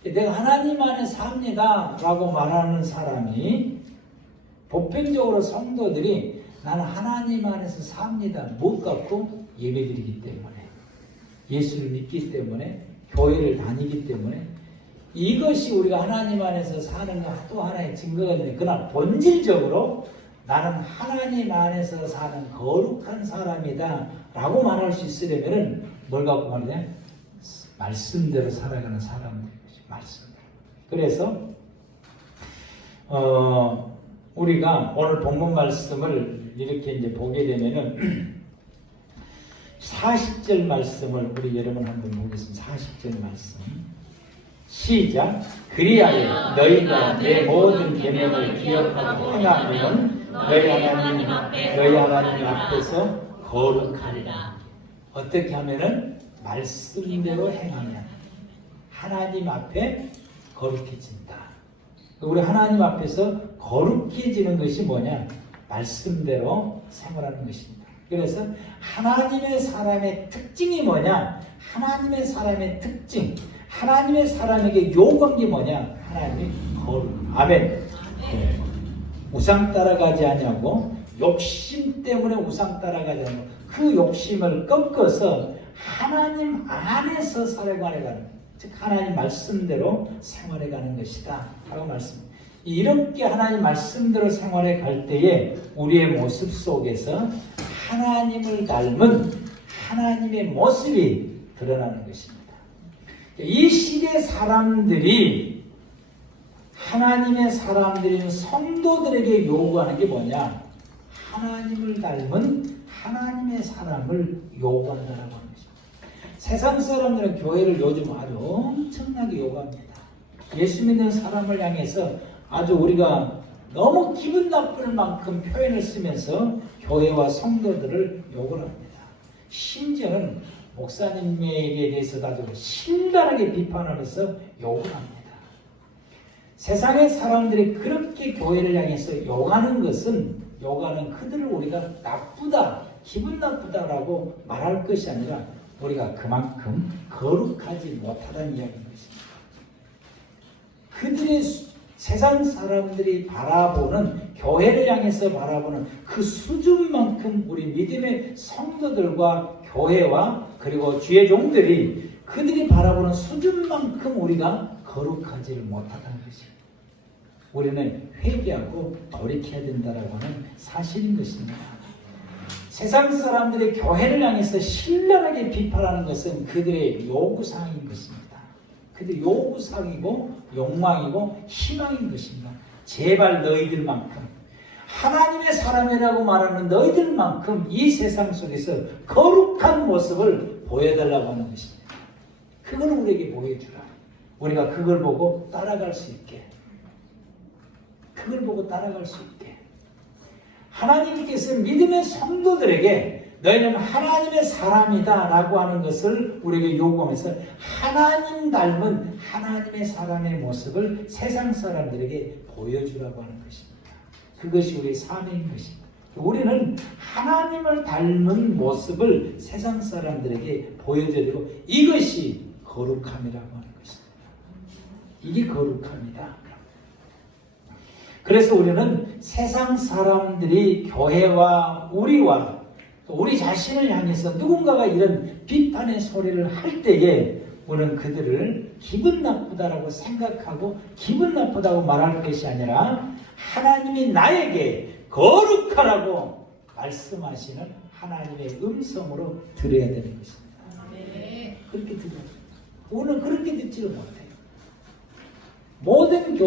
내가 하나님 안에 삽니다 라고 말하는 사람이 보편적으로 성도들이 나는 하나님 안에서 삽니다. 못 갖고 예배드리기 때문에, 예수를 믿기 때문에, 교회를 다니기 때문에, 이것이 우리가 하나님 안에서 사는 거 또 하나의 증거가 되는데, 그러나 본질적으로 나는 하나님 안에서 사는 거룩한 사람이다 라고 말할 수 있으려면 뭘 갖고 말이냐? 말씀대로 살아가는 사람들. 말씀대로. 그래서 우리가 오늘 본문 말씀을 이렇게 이제 보게 되면은 40절 말씀을 우리 여러분 한번 보겠습니다. 40절 말씀. 시작. 그리하여 너희가 내 모든 계명을 기억하고 행하면 너희 하나님 앞에서 거룩하리라. 어떻게 하면은 말씀대로 행하면 하나님 앞에 거룩해진다. 우리 하나님 앞에서 거룩해지는 것이 뭐냐? 말씀대로 생활하는 것입니다. 그래서 하나님의 사람의 특징이 뭐냐? 하나님의 사람의 특징, 하나님의 사람에게 요구한 게 뭐냐? 하나님이 거룩. 아멘. 우상 따라가지 아니하고 욕심 때문에 우상 따라가지 않고 그 욕심을 꺾어서 하나님 안에서 살아가는, 즉 하나님 말씀대로 생활해 가는 것이다 라고 말씀합니다. 이렇게 하나님 말씀대로 생활해 갈 때에 우리의 모습 속에서 하나님을 닮은 하나님의 모습이 드러나는 것입니다. 이 시대 사람들이, 하나님의 사람들인 성도들에게 요구하는 게 뭐냐? 하나님을 닮은 하나님의 사람을 요구한다라고 하는 것입니다. 세상 사람들은 교회를 요즘 아주 엄청나게 요구합니다. 예수 믿는 사람을 향해서 아주 우리가 너무 기분 나쁠 만큼 표현을 쓰면서 교회와 성도들을 욕을 합니다. 심지어는 목사님에게 대해서도 아주 신랄하게 비판하면서 욕을 합니다. 세상의 사람들이 그렇게 교회를 향해서 욕하는 것은, 욕하는 그들을 우리가 나쁘다, 기분 나쁘다라고 말할 것이 아니라 우리가 그만큼 거룩하지 못하다는 이야기인 것입니다. 그들의 세상 사람들이 바라보는, 교회를 향해서 바라보는 그 수준만큼 우리 믿음의 성도들과 교회와 그리고 주의 종들이 그들이 바라보는 수준만큼 우리가 거룩하지를 못하다는 것입니다. 우리는 회개하고 돌이켜야 된다라고 하는 사실인 것입니다. 세상 사람들이 교회를 향해서 신랄하게 비판하는 것은 그들의 요구사항인 것입니다. 그들의 요구사항이고 욕망이고 희망인 것입니다. 제발 너희들만큼, 하나님의 사람이라고 말하는 너희들만큼 이 세상 속에서 거룩한 모습을 보여달라고 하는 것입니다. 그걸 우리에게 보여주라. 우리가 그걸 보고 따라갈 수 있게. 그걸 보고 따라갈 수 있게. 하나님께서 믿음의 성도들에게 너희는 하나님의 사람이다 라고 하는 것을 우리에게 요구하면서 하나님 닮은 하나님의 사람의 모습을 세상 사람들에게 보여주라고 하는 것입니다. 그것이 우리의 사명인 것입니다. 우리는 하나님을 닮은 모습을 세상 사람들에게 보여줘야 되고, 이것이 거룩함이라고 하는 것입니다. 이게 거룩함이다. 그래서 우리는 세상 사람들이 교회와 우리와 또 우리 자신을 향해서 누군가가 이런 비판의 소리를 할 때에 우리는 그들을 기분 나쁘다라고 생각하고 기분 나쁘다고 말할 것이 아니라 하나님이 나에게 거룩하라고 말씀하시는 하나님의 음성으로 들어야 되는 것입니다. 그렇게 들어요. 우리는 그렇게 듣지를 못해요. 모든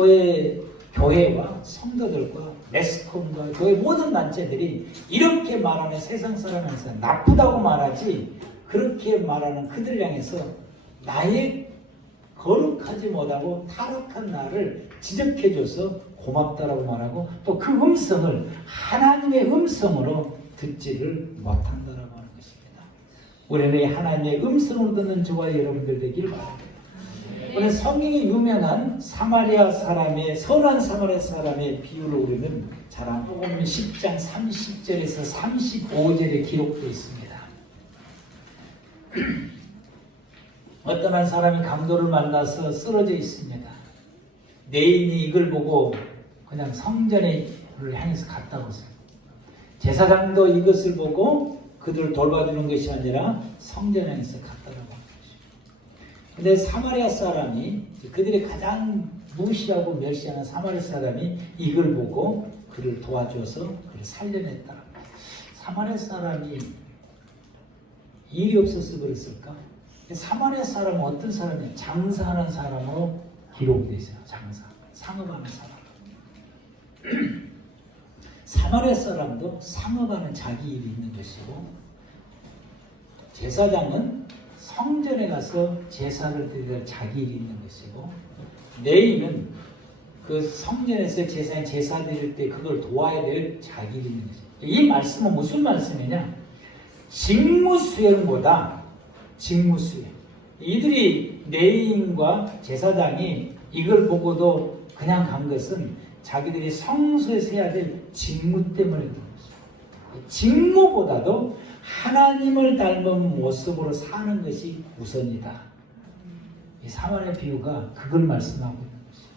교회와 성도들과 매스컴과 교회 모든 단체들이 이렇게 말하는 세상 사람에서 나쁘다고 말하지, 그렇게 말하는 그들 향해서 나의 거룩하지 못하고 타락한 나를 지적해줘서 고맙다라고 말하고 또 그 음성을 하나님의 음성으로 듣지를 못한다라고 하는 것입니다. 우리는 하나님의 음성을 듣는 저와 여러분들 되기를 바랍니다. 오늘 성경에 유명한 사마리아 사람의 선한 사마리아 사람의 비유를 우리는 잘 복음 10장 30절에서 35절에 기록되어 있습니다. 어떤 한 사람이 강도를 만나서 쓰러져 있습니다. 내인이 이걸 보고 그냥 성전을 향해서 갔다고 했어요. 제사장도 이것을 보고 그들을 돌봐주는 것이 아니라 성전 향해서 갔다고 한 것이죠. 근데 사마리아 사람이, 그들이 가장 무시하고 멸시하는 사마리아 사람이 이걸 보고 그를 도와줘서 그를 살려냈다. 사마리아 사람이 일이 없어서 그랬을까? 사마리아 사람은 어떤 사람이에요? 장사하는 사람으로 기록되어 있어요. 장사, 상업하는 사람. 사마리아 사람도 상업하는 자기 일이 있는 것이고, 제사장은 성전에 가서 제사를 드릴 자기 일이 있는 것이고, 레위는 그 성전에서 제사 드릴 때 그걸 도와야 될 자기 일이 있는 것이죠. 이 말씀은 무슨 말씀이냐? 직무수행보다 직무수행. 이들이 레위인과 제사장이 이걸 보고도 그냥 간 것은 자기들이 성소에서 해야 될 직무 때문에 그런 것이죠. 직무보다도 하나님을 닮은 모습으로 사는 것이 우선이다. 이 사마리아 비유가 그걸 말씀하고 있는 것이죠.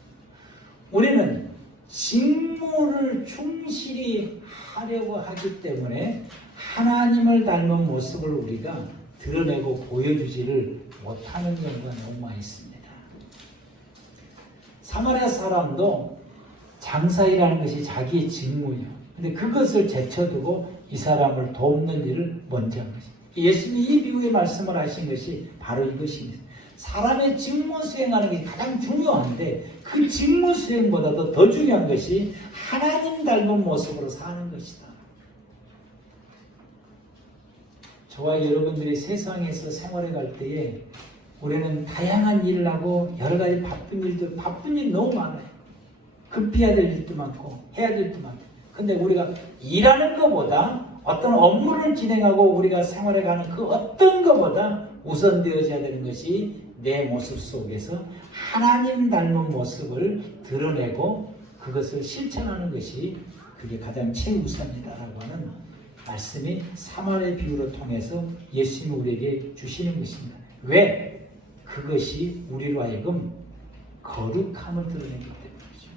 우리는 직무를 충실히 하려고 하기 때문에 하나님을 닮은 모습을 우리가 드러내고 보여주지를 못하는 경우가 너무 많이 있습니다. 사마리아 사람도 장사일하는 것이 자기의 직무예요. 근데 그것을 제쳐두고 이 사람을 돕는 일을 먼저 한 것입니다. 예수님이 이 비유의 말씀을 하신 것이 바로 이것입니다. 사람의 직무 수행하는 게 가장 중요한데 그 직무 수행보다도 더 중요한 것이 하나님 닮은 모습으로 사는 것이다. 저와 여러분들이 세상에서 생활해 갈 때에 우리는 다양한 일을 하고 여러 가지 바쁜 일 너무 많아요. 급해야 될 일도 많고 해야 될 일도 많고. 근데 우리가 일하는 것보다 어떤 업무를 진행하고 우리가 생활해 가는 그 어떤 것보다 우선되어져야 되는 것이 내 모습 속에서 하나님 닮은 모습을 드러내고 그것을 실천하는 것이 그게 가장 최우선이다라고 하는 말씀이 사마리아 비유를 통해서 예수님이 우리에게 주시는 것입니다. 왜? 그것이 우리로 하여금 거룩함을 드러내기 때문이죠.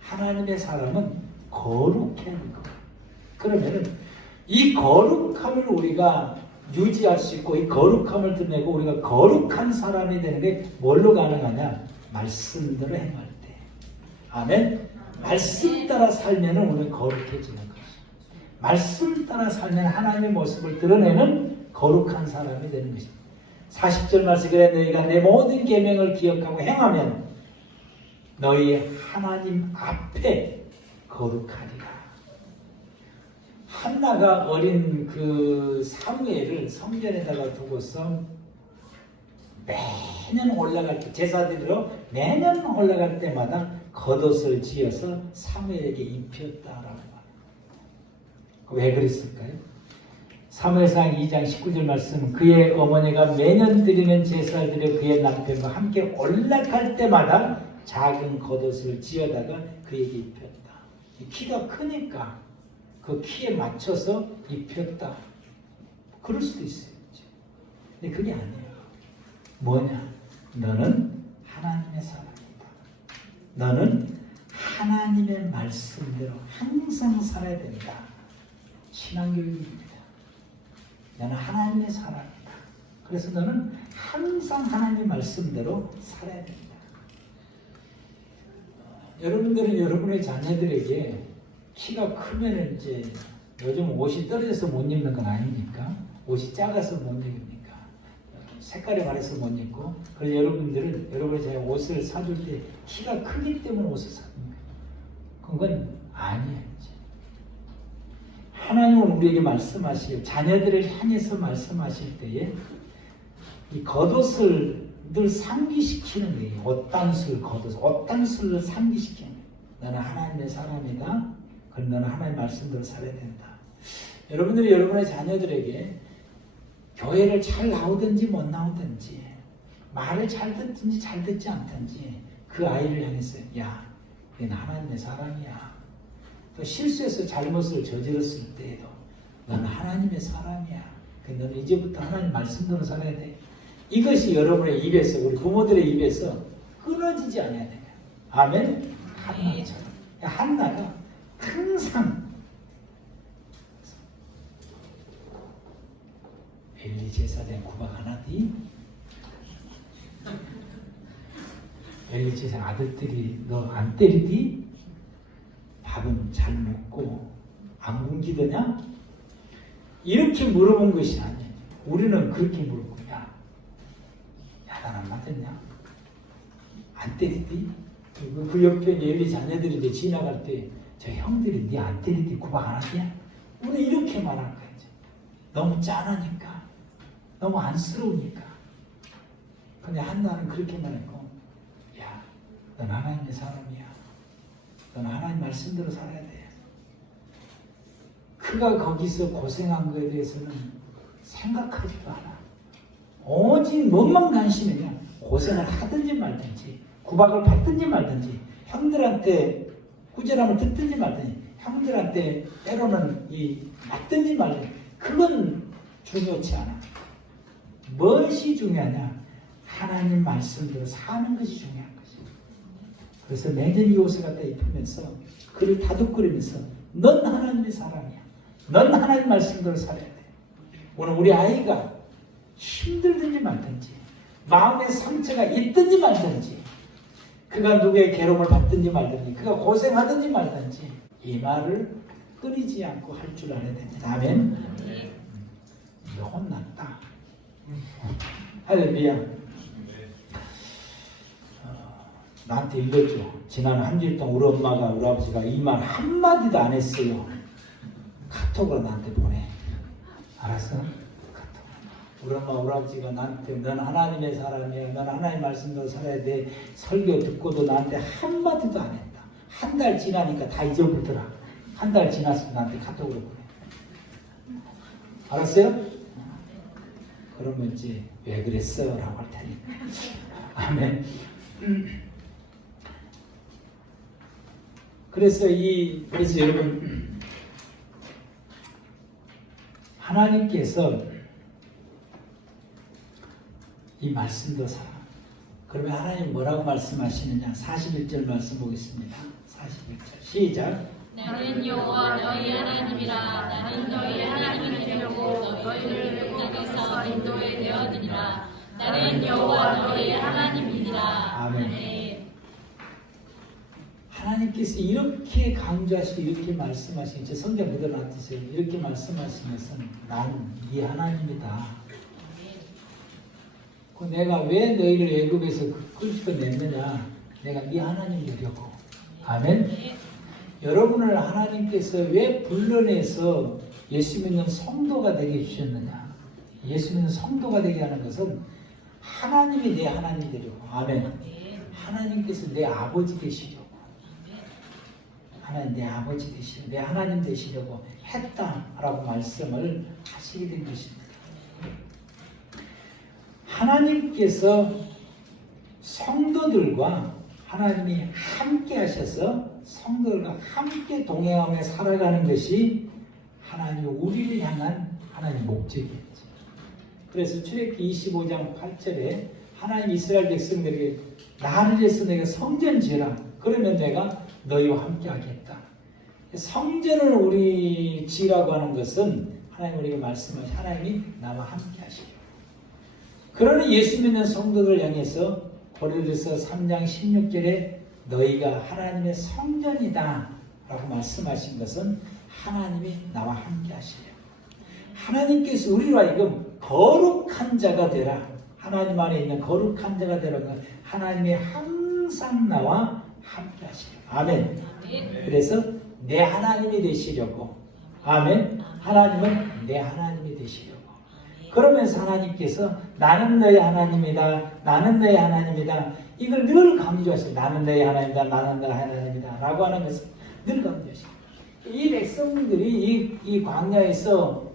하나님의 사람은 거룩해야 하는 것. 그러면 이 거룩함을 우리가 유지할 수 있고 이 거룩함을 드러내고 우리가 거룩한 사람이 되는 게 뭘로 가능하냐? 말씀대로 행할 때. 아멘? 말씀 따라 살면 우리는 거룩해지는 것이죠. 말씀 따라 살면 하나님의 모습을 드러내는 거룩한 사람이 되는 것입니다. 40절 말씀에 너희가 내 모든 계명을 기억하고 행하면 너희 하나님 앞에 거룩하리라. 한나가 어린 그 사무엘을 성전에다가 두고서 매년 올라갈 때 제사드리러 매년 올라갈 때마다 겉옷을 지어서 사무엘에게 입혔다라고 합니다. 왜 그랬을까요? 사무엘상 2장 19절 말씀, 그의 어머니가 매년 드리는 제사를 드려 그의 남편과 함께 올라갈 때마다 작은 겉옷을 지어다가 그에게 입혔다. 키가 크니까 그 키에 맞춰서 입혔다. 그럴 수도 있어요. 근데 그게 아니에요. 뭐냐? 너는 하나님의 사람이다. 너는 하나님의 말씀대로 항상 살아야 된다. 신앙교육입니다. 너는 하나님의 사람이다. 그래서 너는 항상 하나님의 말씀대로 살아야 된다. 여러분들은 여러분의 자녀들에게 키가 크면 이제 요즘 옷이 떨어져서 못 입는 건 아닙니까? 옷이 작아서 못 입습니까? 색깔에 반해서 못 입고. 그래서 여러분들은 여러분이 제가 옷을 사줄 때 키가 크기 때문에 옷을 삽니까? 그건 아니에요. 하나님은 우리에게 말씀하시고 자녀들을 향해서 말씀하실 때에 이 겉옷을 늘 상기시키는 거예요. 옷단술, 겉옷, 옷단술을 상기시키는 거예요. 너는 하나님의 사람이다. 그럼 너는 하나님의 말씀대로 살아야 된다. 여러분들이 여러분의 자녀들에게 교회를 잘 나오든지 못 나오든지 말을 잘 듣든지 잘 듣지 않든지 그 아이를 향해서 야, 넌 하나님의 사람이야. 또 실수해서 잘못을 저질렀을 때에도 넌 하나님의 사람이야. 너는 이제부터 하나님 말씀대로 살아야 돼. 이것이 여러분의 입에서, 우리 부모들의 입에서 끊어지지 않아야 돼요. 아멘? 한나처럼. 한나가 항상 엘리 제사장에 구박 안 하디? 엘리 제사장 아들들이 너 안 때리디? 밥은 잘 먹고 안 굶기더냐? 이렇게 물어본 것이 아니에요. 우리는 그렇게 물어보고 야단 안 맞았냐? 안 때리디? 그 옆에 엘리 자녀들이 이제 지나갈 때 저 형들이 니 안 때리디 구박 안 하냐? 우리 이렇게 말할 거야. 너무 짠하니까, 너무 안쓰러우니까. 근데 한나는 그렇게 말했고, 야, 넌 하나님의 사람이야. 넌 하나님 말씀대로 살아야 돼. 그가 거기서 고생한 것에 대해서는 생각하지도 않아. 오직 뭔만 관심이냐? 고생을 하든지 말든지, 구박을 받든지 말든지, 형들한테 꾸지람을 듣든지 말든지, 형들한테 때로는 맞든지 말든지, 그건 중요치 않아. 무엇이 중요하냐? 하나님 말씀대로 사는 것이 중요한 것이야. 그래서 매년 이 옷을 갖다 입으면서 그를 다독거리면서 넌 하나님의 사람이야. 넌 하나님 말씀대로 살아야 돼. 오늘 우리 아이가 힘들든지 말든지 마음에 상처가 있든지 말든지 그가 누구의 괴로움을 받든지 말든지 그가 고생하든지 말든지 이 말을 끊이지 않고 할 줄 알아야 됩니다. 아멘. 너 혼났다. 할렐루야. 나한테 읽어줘. 지난 한 주일 동안 우리 엄마가 우리 아버지가 이 말 한마디도 안 했어요. 카톡으로 나한테 보내. 알았어? 카톡. 우리 엄마 우리 아버지가 나한테 넌 하나님의 사람이야. 넌 하나님 말씀대로 살아야 돼. 설교 듣고도 나한테 한마디도 안 했다. 한 달 지나니까 다 잊어버리더라. 한 달 지났으면 나한테 카톡으로 보내. 알았어요? 그러면 이제 왜 그랬어? 라고 할 테니까. 아멘. 그래서 여러분, 하나님께서 이 말씀도 살아. 그러면 하나님 뭐라고 말씀하시느냐? 41절 말씀 보겠습니다. 41절 시작. 나는 여호와 너희 하나님이라. 나는 너희 하나님이 되려고 너희를 그 땅에서 인도해 내었느니라. 나는 여호와 너희 하나님이니라. 아멘. 하나님께서 이렇게 강조하시고 이렇게 말씀하시고 제 성경 그대로 놔두세요. 이렇게 말씀하신 것은 난 네 하나님이다. 내가 왜 너희를 애굽에서 끌어냈느냐? 내가 네 하나님 되려고. 아멘. 여러분을 하나님께서 왜 불러내서 예수 믿는 성도가 되게 해주셨느냐? 예수 믿는 성도가 되게 하는 것은 하나님이 내 하나님 되려고. 아멘. 하나님께서 내 아버지 되시려고. 하나님 내 아버지 되시려고. 내 하나님 되시려고 했다라고 말씀을 하시게 된 것입니다. 하나님께서 성도들과 하나님이 함께 하셔서 성도들과 함께 동행하며 살아가는 것이 하나님이 우리를 향한 하나님의 목적이었죠. 그래서 출애굽기 25장 8절에 하나님 이스라엘 백성들에게 나를 위해서 내가 성전 지으라. 그러면 내가 너희와 함께 하겠다. 성전을 우리 지으라고 하는 것은 하나님 우리에게 말씀하신 하나님이 나와 함께 하시고 그러니 예수 믿는 성도들을 향해서 고린도서 3장 16절에 너희가 하나님의 성전이다 라고 말씀하신 것은 하나님이 나와 함께 하시래요. 하나님께서 우리로 하여금 거룩한 자가 되라. 하나님 안에 있는 거룩한 자가 되라는 건 하나님이 항상 나와 함께 하시래요. 아멘. 그래서 내 하나님이 되시려고. 아멘. 하나님은 내 하나님이 되시려고. 그러면서 하나님께서 나는 너의 하나님이다. 나는 너의 하나님이다. 이걸 늘 강조하세요. 나는 너의 하나님이다. 나는 너의 하나님이다. 라고 하는 것을 늘 강조하세요. 이 백성들이 이 광야에서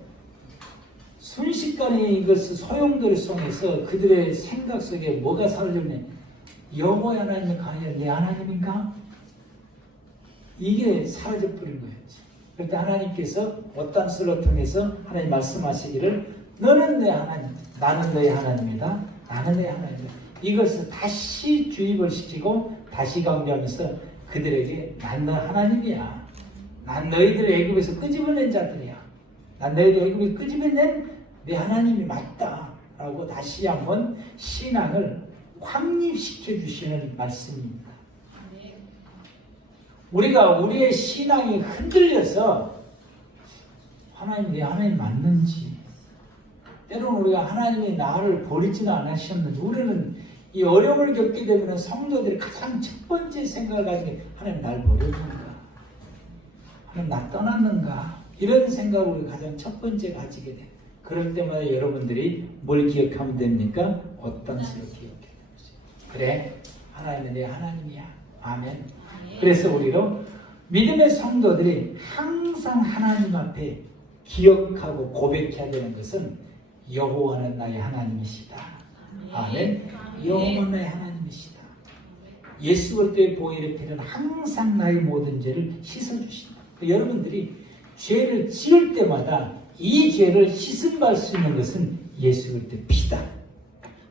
순식간에 이것을 소용돌이 속에서 그들의 생각 속에 뭐가 사라졌냐? 여호와 하나님의 가야 내 하나님인가? 이게 사라져버린 거예요. 그럴 때 하나님께서 어떤 수를 통해서 하나님 말씀하시기를 너는 내 하나님, 나는 너의 하나님이다. 나는 내 하나님이다. 이것을 다시 주입을 시키고 다시 강조하면서 그들에게 난 너 하나님이야. 난 너희들 애굽에서 끄집어낸 자들이야. 난 너희들 애굽에서 끄집어낸 내 하나님이 맞다. 라고 다시 한번 신앙을 확립시켜 주시는 말씀입니다. 우리가 우리의 신앙이 흔들려서 하나님 내 하나님 맞는지, 때로는 우리가 하나님이 나를 버리지는 않으셨는지, 우리는 이 어려움을 겪게 되면 성도들이 가장 첫 번째 생각을 가지고 하나님 날 버렸는가? 하나님 나 떠났는가? 이런 생각을 우리가 가장 첫 번째 가지게 돼요. 그럴 때마다 여러분들이 뭘 기억하면 됩니까? 어떤 수를 기억해야 되지? 그래, 하나님은 내 하나님이야. 아멘. 그래서 우리로 믿음의 성도들이 항상 하나님 앞에 기억하고 고백해야 되는 것은 여호와는 나의 하나님이시다. 아멘. 여호와는 나의 하나님이시다. 예수 그리스도의 보혈의 피는 항상 나의 모든 죄를 씻어주신다. 여러분들이 죄를 지을 때마다 이 죄를 씻음받을 수 있는 것은 예수 그리스도의 피다.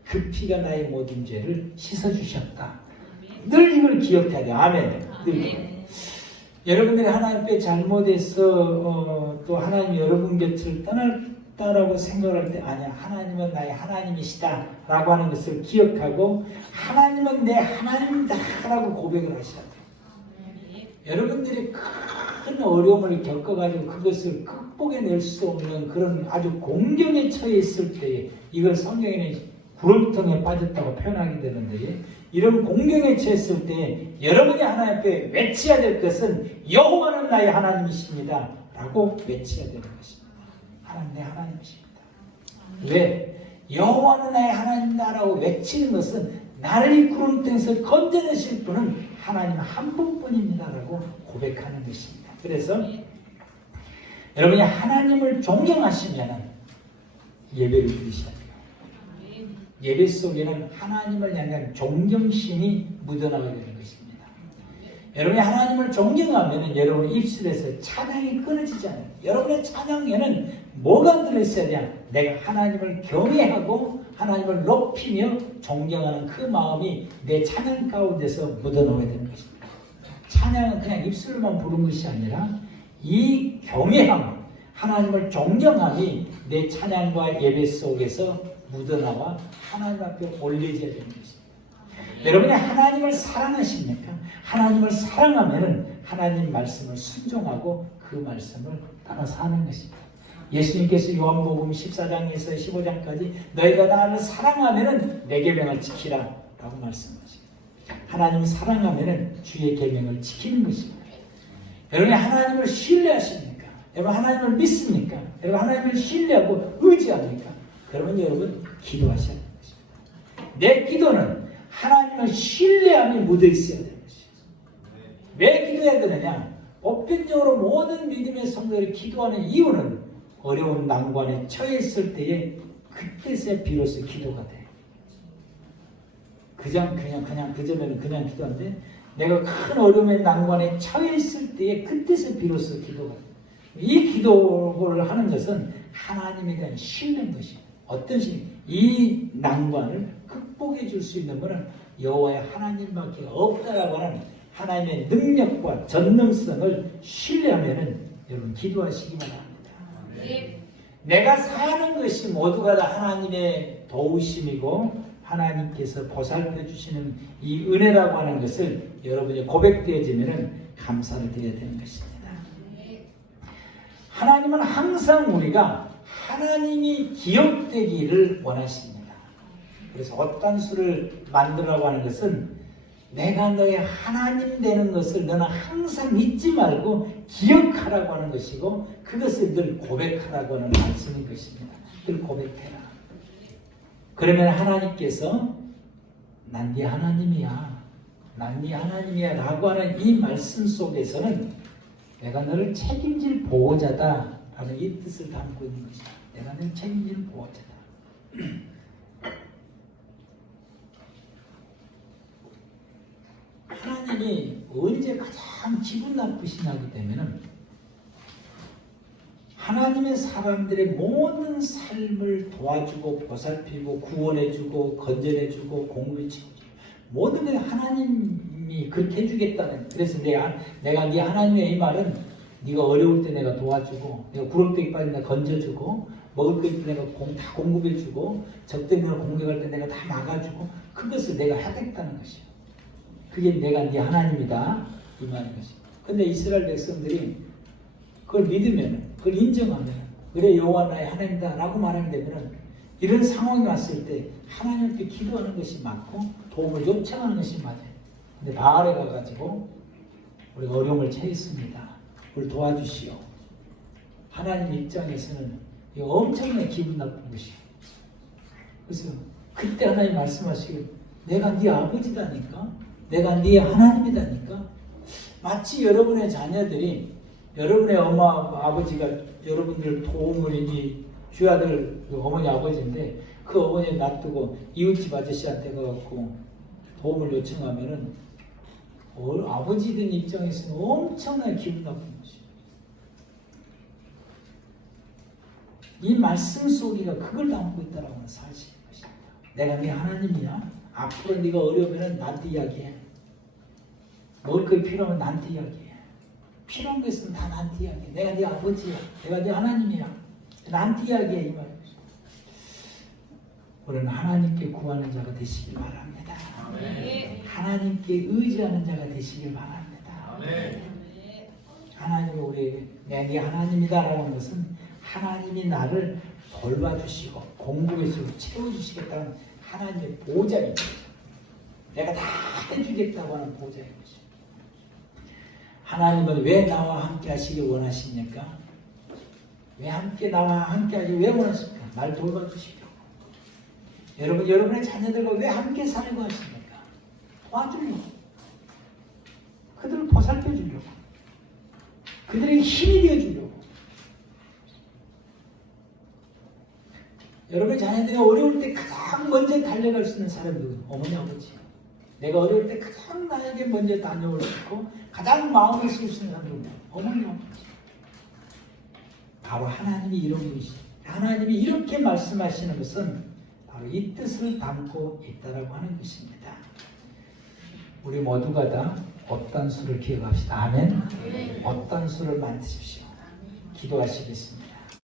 그 피가 나의 모든 죄를 씻어주셨다. 늘 이걸 기억해야 돼요. 아멘. 늘. 여러분들이 하나님 앞에 잘못해서 또 하나님 여러분 곁을 떠났다라고 생각할 때 아니야. 하나님은 나의 하나님이시다 라고 하는 것을 기억하고 하나님은 내 하나님이다 라고 고백을 하셔야 돼요. 여러분들이 큰 어려움을 겪어가지고 그것을 극복해낼 수 없는 그런 아주 공경에 처해 있을 때 이걸 성경에는 구름통에 빠졌다고 표현하게 되는데 이런 공경에 처했을 때 여러분이 하나님 앞에 외쳐야 될 것은 여호와는 나의 하나님이십니다 라고 외쳐야 되는 것입니다. 하나님 내 하나님이십니다. 왜? 여호와는 나의 하나님이다 라고 외치는 것은 나를 이 구름통에서 건져내실 분은 하나님 한 분뿐입니다 라고 고백하는 것입니다. 그래서 여러분이 하나님을 존경하시면 예배를 드리셔야 돼요. 예배 속에는 하나님을 향한 존경심이 묻어나게 되는 것입니다. 여러분이 하나님을 존경하면 여러분의 입술에서 찬양이 끊어지지 않아요. 여러분의 찬양에는 뭐가 들어있어야 돼요? 내가 하나님을 경외하고 하나님을 높이며 존경하는 그 마음이 내 찬양 가운데서 묻어나게 되는 것입니다. 찬양은 그냥 입술로만 부르는 것이 아니라 이 경외함, 하나님을 존경함이 내 찬양과 예배 속에서 묻어나와 하나님 앞에 올려져야 되는 것입니다. 여러분이 하나님을 사랑하십니까? 하나님을 사랑하면 하나님 말씀을 순종하고 그 말씀을 따라 사는 것입니다. 예수님께서 요한복음 14장에서 15장까지 너희가 나를 사랑하면 내 계명을 지키라 라고 말씀하십니다. 하나님을 사랑하면 주의 계명을 지키는 것입니다. 여러분이 하나님을 신뢰하십니까? 여러분 하나님을 믿습니까? 여러분 하나님을 신뢰하고 의지합니까? 그러면 여러분 기도하셔야 되는 것입니다. 내 기도는 하나님을 신뢰함이 묻어 있어야 되는 것입니다. 왜 기도해야 되느냐? 보편적으로 모든 믿음의 성도들이 기도하는 이유는 어려운 난관에 처해 있을 때에 그때서 비로소 기도가 돼. 그냥 그전에는 그냥 기도하는데 내가 큰 어려움의 난관에 처해 있을 때에 그때서 비로소 기도가 돼. 이 기도를 하는 것은 하나님에 대한 신뢰인 것입니다. 어떤 신? 이 난관을 극복해 줄 수 있는 것은 여호와의 하나님밖에 없다라고 하는 하나님의 능력과 전능성을 신뢰하면은 여러분 기도하시기 바랍니다. 내가 사는 것이 모두가 다 하나님의 도우심이고 하나님께서 보살펴 주시는 이 은혜라고 하는 것을 여러분이 고백되어지면은 감사를 드려야 되는 것입니다. 하나님은 항상 우리가 하나님이 기억되기를 원하십니다. 그래서 어떤 수를 만들라고 하는 것은 내가 너의 하나님 되는 것을 너는 항상 잊지 말고 기억하라고 하는 것이고 그것을 늘 고백하라고 하는 말씀인 것입니다. 늘 고백해라. 그러면 하나님께서 난 네 하나님이야. 난 네 하나님이야 라고 하는 이 말씀 속에서는 내가 너를 책임질 보호자다 라는 이 뜻을 담고 있는 것입니다. 내가 늘 책임지는 보호자다. 하나님이 언제 가장 기분 나쁘신 하기 때문에 하나님의 사람들의 모든 삶을 도와주고 보살피고 구원해주고 건전해주고 공급해주고 모든 게 하나님이 그렇게 해주겠다는. 그래서 내가 네 하나님의 이 말은 네가 어려울 때 내가 도와주고 내가 구렁텅이 빠진 데 건져주고 먹을 거 있을 때 내가 다 공급해주고 적대면을 공격할 때 내가 다 막아주고 그것을 내가 하겠다는 것이요. 그게 내가 네 하나님이다 이 말인 것이요. 근데 이스라엘 백성들이 그걸 믿으면 그걸 인정하면 그래 여호와 나의 하나님이다 라고 말하게 되면 이런 상황이 왔을 때 하나님께 기도하는 것이 맞고 도움을 요청하는 것이 맞아요. 근데 바알에 가가지고 우리가 어려움을 처했습니다. 우리 도와주시오. 하나님 입장에서는 이거 엄청나게 기분 나쁜 것이에요. 그래서 그때 하나님 말씀하시길 내가 네 아버지다니까 내가 네 하나님이다니까. 마치 여러분의 자녀들이 여러분의 엄마 아버지가 여러분들 도움을 이미 줘야 될 그 어머니 아버지인데 그 어머니 놔두고 이웃집 아저씨한테 가갖고 도움을 요청하면은 아버지들 입장에서는 엄청나게 기분 나쁜 것이에요. 이 말씀 속에가 그걸 담고 있다라고 하는 사실인 것입니다. 내가 네 하나님이야. 앞으로 네가 어려우면 나한테 이야기해. 먹을 거 필요하면 나한테 이야기해. 필요한 거 있으면 다 나한테 이야기해. 내가 네 아버지야. 내가 네 하나님이야. 나한테 이야기해 이 말이죠. 우리는 하나님께 구하는 자가 되시길 바랍니다. 아멘. 하나님께 의지하는 자가 되시길 바랍니다. 아멘. 하나님이 우리에게 네 하나님이다라는 것은 하나님이 나를 돌봐주시고 공급해주시고 채워주시겠다는 하나님의 보장입니다. 내가 다 해주겠다고 하는 보장인 것입니다. 하나님은 왜 나와 함께 하시길 원하십니까? 왜 함께 나와 함께 하기 왜 원하십니까? 날 돌봐주시려고. 여러분의 자녀들과 왜 함께 살고 하십니까? 도와주려고. 그들을 보살펴주려고. 그들에게 힘이 되어주려고. 여러분의 자녀들이 어려울 때 가장 먼저 달려갈 수 있는 사람들은 어머니 아버지. 내가 어려울 때 가장 나에게 먼저 다녀올 수 있고 가장 마음을 쓸 수 있는 사람들은 어머니 아버지. 바로 하나님이 이런 분이시죠. 하나님이 이렇게 말씀하시는 것은 바로 이 뜻을 담고 있다라고 하는 것입니다. 우리 모두가 다 어떤 수를 기억합시다. 아멘. 어떤 수를 만드십시오. 기도하시겠습니다.